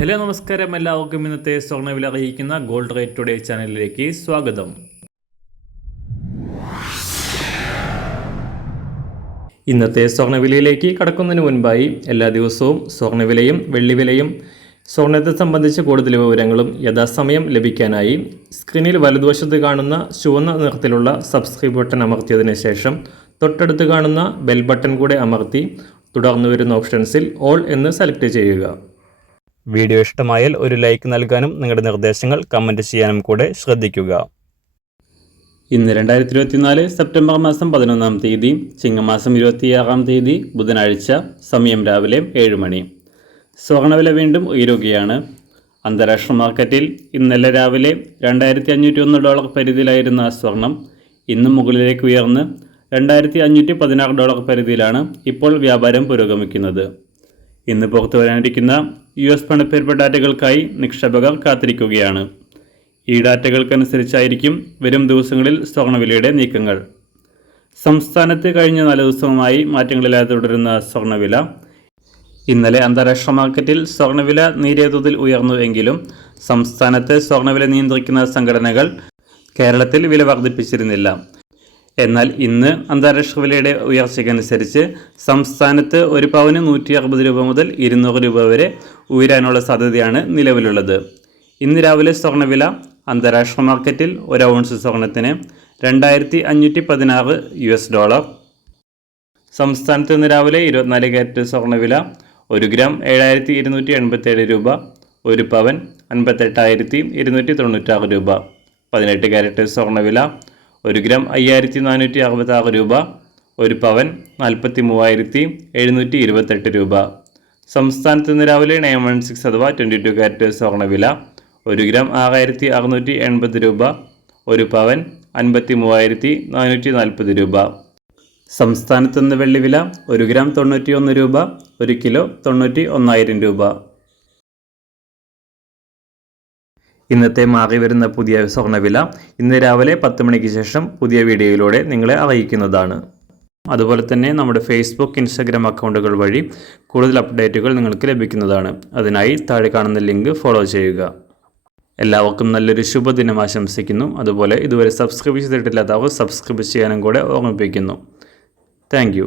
Hello നമസ്കാരം, എല്ലാവർക്കും ഇന്നത്തെ സ്വർണ്ണവില അറിയിക്കുന്ന ഗോൾഡ് റേറ്റ് ടുഡേ ചാനലിലേക്ക് സ്വാഗതം. ഇന്നത്തെ സ്വർണ്ണവിലയിലേക്ക് കടക്കുന്നതിന് മുൻപായി എല്ലാ ദിവസവും സ്വർണ്ണവിലയും വെള്ളിവിലയും സ്വർണ്ണത്തെ സംബന്ധിച്ച് കൂടുതൽ വിവരങ്ങളും യഥാസമയം ലഭിക്കാനായി സ്ക്രീനിൽ വലതുവശത്ത് കാണുന്ന ചുവന്ന നിറത്തിലുള്ള സബ്സ്ക്രൈബ് ബട്ടൺ അമർത്തിയതിനു ശേഷം തൊട്ടടുത്ത് കാണുന്ന ബെൽ ബട്ടൺ കൂടെ അമർത്തി തുടർന്ന് വരുന്ന ഓപ്ഷൻസിൽ ഓൾ എന്ന് സെലക്ട് ചെയ്യുക. വീഡിയോ ഇഷ്ടമായാൽ ഒരു ലൈക്ക് നൽകാനും നിങ്ങളുടെ നിർദ്ദേശങ്ങൾ കമൻറ്റ് ചെയ്യാനും കൂടെ ശ്രദ്ധിക്കുക. ഇന്ന് 2024 സെപ്റ്റംബർ മാസം 11-ാം തീയതി, ചിങ്ങമാസം 26-ാം തീയതി, ബുധനാഴ്ച. സമയം രാവിലെ 7 മണി. സ്വർണ്ണവില വീണ്ടും ഉയരുകയാണ്. അന്താരാഷ്ട്ര മാർക്കറ്റിൽ ഇന്നലെ രാവിലെ $2,501 പരിധിയിലായിരുന്ന സ്വർണം ഇന്നും മുകളിലേക്ക് ഉയർന്ന് $2,516 പരിധിയിലാണ് ഇപ്പോൾ വ്യാപാരം പുരോഗമിക്കുന്നത്. ഇന്ന് പുറത്തു വരാനിരിക്കുന്ന US പണപ്പെരുപ്പ ഡാറ്റകൾക്കായി നിക്ഷേപകർ കാത്തിരിക്കുകയാണ്. ഈ ഡാറ്റകൾക്കനുസരിച്ചായിരിക്കും വരും ദിവസങ്ങളിൽ സ്വർണ്ണവിലയുടെ നീക്കങ്ങൾ. സംസ്ഥാനത്ത് കഴിഞ്ഞ 4 ദിവസവുമായി മാറ്റങ്ങളില്ലാതെ തുടരുന്ന സ്വർണ്ണവില. ഇന്നലെ അന്താരാഷ്ട്ര മാർക്കറ്റിൽ സ്വർണ്ണവില നേരിയ തോതിൽ ഉയർന്നു എങ്കിലും സംസ്ഥാനത്ത് സ്വർണ്ണവില നിയന്ത്രിക്കുന്ന സംഘടനകൾ കേരളത്തിൽ വില വർദ്ധിപ്പിച്ചിരുന്നില്ല. എന്നാൽ ഇന്ന് അന്താരാഷ്ട്ര വിലയുടെ ഉയർച്ചയ്ക്കനുസരിച്ച് സംസ്ഥാനത്ത് ഒരു പവന് 160 രൂപ മുതൽ 200 രൂപ വരെ ഉയരാനുള്ള സാധ്യതയാണ് നിലവിലുള്ളത്. ഇന്ന് രാവിലെ സ്വർണ്ണവില അന്താരാഷ്ട്ര മാർക്കറ്റിൽ 1 ഔൺസ് സ്വർണത്തിന് $2,516. സംസ്ഥാനത്ത് ഇന്ന് രാവിലെ 24 കാരറ്റ് സ്വർണ്ണവില 1 ഗ്രാം 7,287 രൂപ, 1 പവൻ 58,296 രൂപ. 18 കാരറ്റ് സ്വർണ്ണവില 1 ഗ്രാം 5,466 രൂപ, 1 പവൻ 43,728 രൂപ. സംസ്ഥാനത്ത് ഇന്ന് രാവിലെ 916 അഥവാ 22 കാരറ്റ് സ്വർണ്ണവില 1 ഗ്രാം 6,680 രൂപ, 1 പവൻ 53,440 രൂപ. സംസ്ഥാനത്ത് ഇന്ന് വെള്ളിവില 1 ഗ്രാം 91 രൂപ, 1 കിലോ 91,000 രൂപ. ഇന്നത്തെ മാറി വരുന്ന പുതിയ സ്വർണ്ണവില ഇന്ന് രാവിലെ 10 മണിക്ക് ശേഷം പുതിയ വീഡിയോയിലൂടെ നിങ്ങളെ അറിയിക്കുന്നതാണ്. അതുപോലെ തന്നെ നമ്മുടെ ഫേസ്ബുക്ക്, ഇൻസ്റ്റാഗ്രാം അക്കൗണ്ടുകൾ വഴി കൂടുതൽ അപ്ഡേറ്റുകൾ നിങ്ങൾക്ക് ലഭിക്കുന്നതാണ്. അതിനായി താഴെ കാണുന്ന ലിങ്ക് ഫോളോ ചെയ്യുക. എല്ലാവർക്കും നല്ലൊരു ശുഭദിനം ആശംസിക്കുന്നു. അതുപോലെ ഇതുവരെ സബ്സ്ക്രൈബ് ചെയ്തിട്ടില്ലാത്തവർ സബ്സ്ക്രൈബ് ചെയ്യാനും കൂടെ ഓർമ്മിപ്പിക്കുന്നു. താങ്ക്